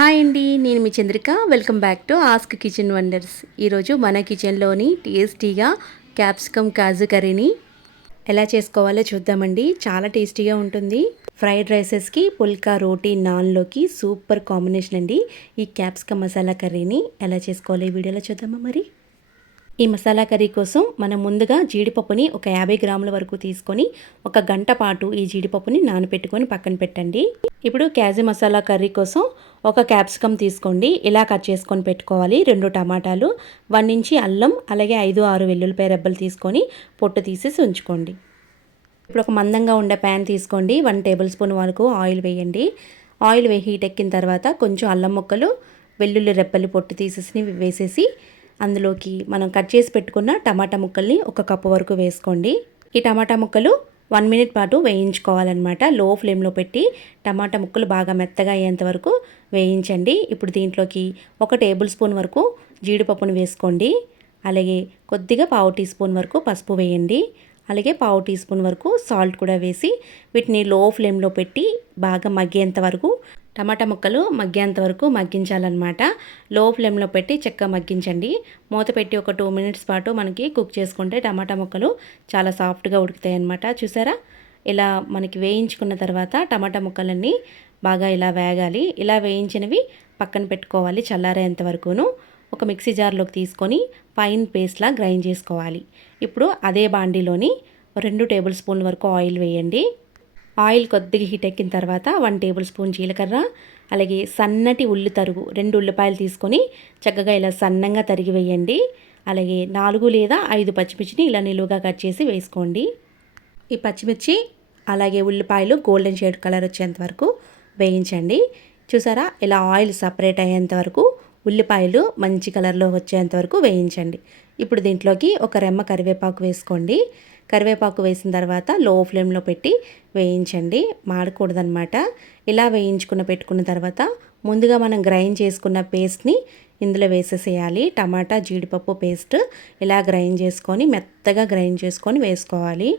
Hi అండి నేను మీ Chandrika. Welcome back to ask kitchen wonders ఈరోజు మన కిచెన్లోని టేస్టీగా క్యాప్సికమ్ కాజు కర్రీని ఎలా చేసుకోవాలో చూద్దామండి. చాలా టేస్టీగా ఉంటుంది. ఫ్రైడ్ రైసెస్కి పుల్కా రోటీ నాన్లోకి సూపర్ కాంబినేషన్ అండి. ఈ క్యాప్సికమ్ మసాలా కర్రీని ఎలా చేసుకోవాలో ఈ వీడియోలో చూద్దామా మరి? ఈ మసాలా కర్రీ కోసం మనం ముందుగా జీడిపప్పుని ఒక యాభై గ్రాముల వరకు తీసుకొని ఒక గంట పాటు ఈ జీడిపప్పుని నానబెట్టుకొని పక్కన పెట్టండి. ఇప్పుడు క్యాజీ మసాలా కర్రీ కోసం ఒక క్యాప్సికమ్ తీసుకోండి. ఇలా కట్ చేసుకొని పెట్టుకోవాలి. రెండు టమాటాలు వన్ ఇంచి అల్లం అలాగే ఐదు ఆరు వెల్లుల్లిపాయ రెబ్బలు తీసుకొని పొట్టు తీసేసి ఉంచుకోండి ఇప్పుడు ఒక మందంగా ఉండే ప్యాన్ తీసుకోండి. వన్ టేబుల్ స్పూన్ వరకు ఆయిల్ వేయండి. ఆయిల్ వేయి హీట్ ఎక్కిన తర్వాత కొంచెం అల్లం ముక్కలు వెల్లుల్లి రెప్పలు పొట్టు తీసేసి వేసేసి అందులోకి మనం కట్ చేసి పెట్టుకున్న టమాటా ముక్కల్ని ఒక కప్పు వరకు వేసుకోండి. ఈ టమాటా ముక్కలు వన్ మినిట్ పాటు వేయించుకోవాలన్నమాట. లో ఫ్లేమ్లో పెట్టి టమాటా ముక్కలు బాగా మెత్తగా అయ్యేంత వరకు వేయించండి. ఇప్పుడు దీంట్లోకి ఒక టేబుల్ స్పూన్ వరకు జీడిపప్పును వేసుకోండి. అలాగే కొద్దిగా పావు టీ స్పూన్ వరకు పసుపు వేయండి. అలాగే పావు టీ స్పూన్ వరకు సాల్ట్ కూడా వేసి వీటిని లో ఫ్లేమ్లో పెట్టి బాగా మగ్గేంత వరకు టమాటా ముక్కలు మగ్గేంత వరకు మగ్గించాలన్నమాట. లో ఫ్లేమ్లో పెట్టి చెక్క మగ్గించండి. మూత పెట్టి ఒక టూ మినిట్స్ పాటు మనకి కుక్ చేసుకుంటే టమాటా ముక్కలు చాలా సాఫ్ట్గా ఉడుకుతాయి అన్నమాట చూసారా? ఇలా మనకి వేయించుకున్న తర్వాత టమాటా ముక్కలన్నీ బాగా ఇలా వేగాలి. ఇలా వేయించినవి పక్కన పెట్టుకోవాలి చల్లారేంత వరకును. ఒక మిక్సీ జార్లోకి తీసుకొని ఫైన్ పేస్ట్లా గ్రైండ్ చేసుకోవాలి. ఇప్పుడు అదే బాండీలోని రెండు టేబుల్ స్పూన్ల వరకు ఆయిల్ వేయండి. ఆయిల్ కొద్దిగా హీట్ ఎక్కిన తర్వాత వన్ టేబుల్ స్పూన్ జీలకర్ర అలాగే సన్నటి ఉల్లి తరుగు రెండు ఉల్లిపాయలు తీసుకొని చక్కగా ఇలా సన్నంగా తరిగి వేయండి. అలాగే నాలుగు లేదా ఐదు పచ్చిమిర్చిని ఇలా నిలువుగా కట్ చేసి వేసుకోండి. ఈ పచ్చిమిర్చి అలాగే ఉల్లిపాయలు గోల్డెన్ షేడ్ కలర్ వచ్చేంత వరకు వేయించండి. చూసారా? ఇలా ఆయిల్ సపరేట్ అయ్యేంత వరకు ఉల్లిపాయలు మంచి కలర్లో వచ్చేంత వరకు వేయించండి. ఇప్పుడు దీంట్లోకి ఒక రెమ్మ కరివేపాకు వేసుకోండి. కరివేపాకు వేసిన తర్వాత లో ఫ్లేమ్లో పెట్టి వేయించండి. మాడకూడదనమాట ఇలా వేయించుకున్న పెట్టుకున్న తర్వాత ముందుగా మనం గ్రైండ్ చేసుకున్న పేస్ట్ని ఇందులో వేసేసేయాలి. టమాటా జీడిపప్పు పేస్ట్ ఇలా గ్రైండ్ చేసుకొని మెత్తగా గ్రైండ్ చేసుకొని వేసుకోవాలి.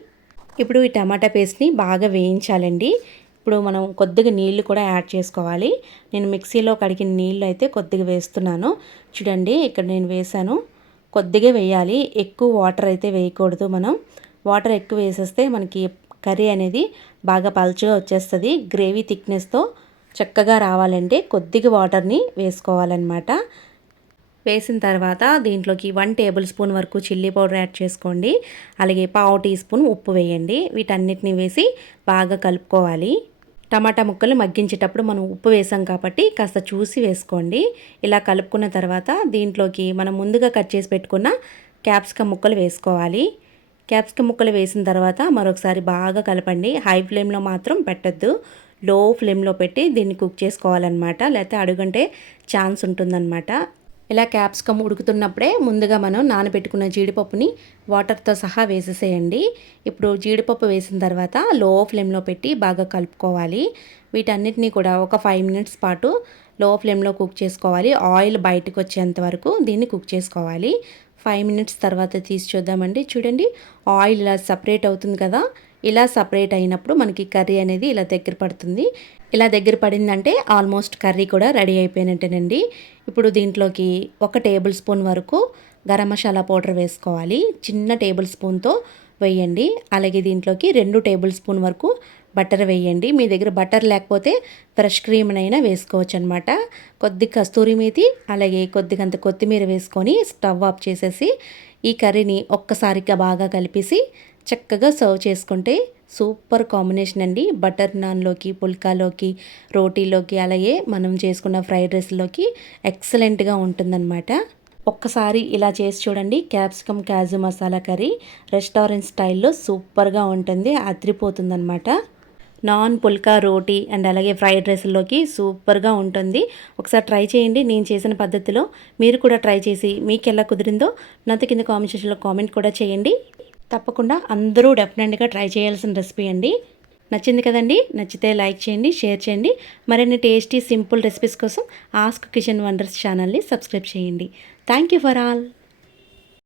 ఇప్పుడు ఈ టమాటా పేస్ట్ని బాగా వేయించాలండి. ఇప్పుడు మనం కొద్దిగా నీళ్ళు కూడా యాడ్ చేసుకోవాలి. నేను మిక్సీలో కడిగిన నీళ్ళు అయితే కొద్దిగా వేస్తున్నాను. చూడండి ఇక్కడ నేను వేసాను కొద్దిగా వేయాలి. ఎక్కువ వాటర్ అయితే వేయకూడదు మనం. వాటర్ ఎక్కువ వేసేస్తే మనకి కర్రీ అనేది బాగా పలుచగా వచ్చేస్తుంది. గ్రేవీ థిక్నెస్తో చక్కగా రావాలంటే కొద్దిగా వాటర్ని వేసుకోవాలన్నమాట. వేసిన తర్వాత దీంట్లోకి వన్ టేబుల్ స్పూన్ వరకు చిల్లీ పౌడర్ యాడ్ చేసుకోండి. అలాగే పావు టీ స్పూన్ ఉప్పు వేయండి. వీటన్నిటిని వేసి బాగా కలుపుకోవాలి. టమాటా ముక్కలు మగ్గించేటప్పుడు మనం ఉప్పు వేసాం కాబట్టి కాస్త చూసి వేసుకోండి. ఇలా కలుపుకున్న తర్వాత దీంట్లోకి మనం ముందుగా కట్ చేసి పెట్టుకున్న క్యాప్సికమ్ ముక్కలు వేసుకోవాలి. క్యాప్సికమ్ ముక్కలు వేసిన తర్వాత మరొకసారి బాగా కలపండి. హై ఫ్లేమ్లో మాత్రం పెట్టద్దు. లో ఫ్లేమ్లో పెట్టి దీన్ని కుక్ చేసుకోవాలన్నమాట. లేకపోతే అడుగంటే ఛాన్స్ ఉంటుందన్నమాట. ఇలా క్యాప్సికమ్ ఉడుకుతున్నప్పుడే ముందుగా మనం నానబెట్టుకున్న జీడిపప్పుని వాటర్తో సహా వేసేసేయండి. ఇప్పుడు జీడిపప్పు వేసిన తర్వాత లో ఫ్లేమ్లో పెట్టి బాగా కలుపుకోవాలి. వీటన్నిటినీ కూడా ఒక ఫైవ్ మినిట్స్ పాటు లో ఫ్లేమ్లో కుక్ చేసుకోవాలి. ఆయిల్ బయటకు వచ్చేంత వరకు దీన్ని కుక్ చేసుకోవాలి. ఫైవ్ మినిట్స్ తర్వాత తీసి చూద్దామండి. చూడండి ఆయిల్ ఇలా సపరేట్ అవుతుంది కదా. ఇలా సపరేట్ అయినప్పుడు మనకి కర్రీ అనేది ఇలా దగ్గర పడుతుంది. ఇలా దగ్గర పడిందంటే ఆల్మోస్ట్ కర్రీ కూడా రెడీ అయిపోయినట్టేనండి. ఇప్పుడు దీంట్లోకి ఒక టేబుల్ స్పూన్ వరకు గరం మసాలా పౌడర్ వేసుకోవాలి. చిన్న టేబుల్ స్పూన్తో వేయండి. అలాగే దీంట్లోకి రెండు టేబుల్ స్పూన్ వరకు బటర్ వేయండి. మీ దగ్గర బటర్ లేకపోతే ఫ్రెష్ క్రీమ్నైనా వేసుకోవచ్చు అనమాట కొద్ది కస్తూరి మేతి అలాగే కొద్దిగంత కొత్తిమీర వేసుకొని స్టవ్ ఆఫ్ చేసేసి ఈ కర్రీని ఒక్కసారిగా బాగా కలిపేసి చక్కగా సర్వ్ చేసుకుంటే సూపర్ కాంబినేషన్ అండి. బటర్ నాన్లోకి పుల్కాలోకి రోటీలోకి అలాగే మనం చేసుకున్న ఫ్రైడ్ రైస్లోకి ఎక్సలెంట్గా ఉంటుందన్నమాట. ఒక్కసారి ఇలా చేసి చూడండి. Capsicum kaju masala curry restaurant స్టైల్లో సూపర్గా ఉంటుంది. అదిరిపోతుందన్నమాట. నాన్ పుల్కా రోటీ అండ్ అలాగే ఫ్రైడ్ రైస్లోకి సూపర్గా ఉంటుంది. ఒకసారి ట్రై చేయండి. నేను చేసిన పద్ధతిలో మీరు కూడా ట్రై చేసి మీకు ఎలా కుదిరిందో నాతో కింద కామెంట్ సెక్షన్లో కామెంట్ కూడా చేయండి. తప్పకుండా అందరూ డెఫినెట్గా ట్రై చేయాల్సిన రెసిపీ అండి. నచ్చింది కదండి? నచ్చితే లైక్ చేయండి షేర్ చేయండి. మరిన్ని టేస్టీ సింపుల్ రెసిపీస్ కోసం ఆస్క్ కిచెన్ వండర్స్ ఛానల్ని సబ్స్క్రైబ్ చేయండి. Thank you for all.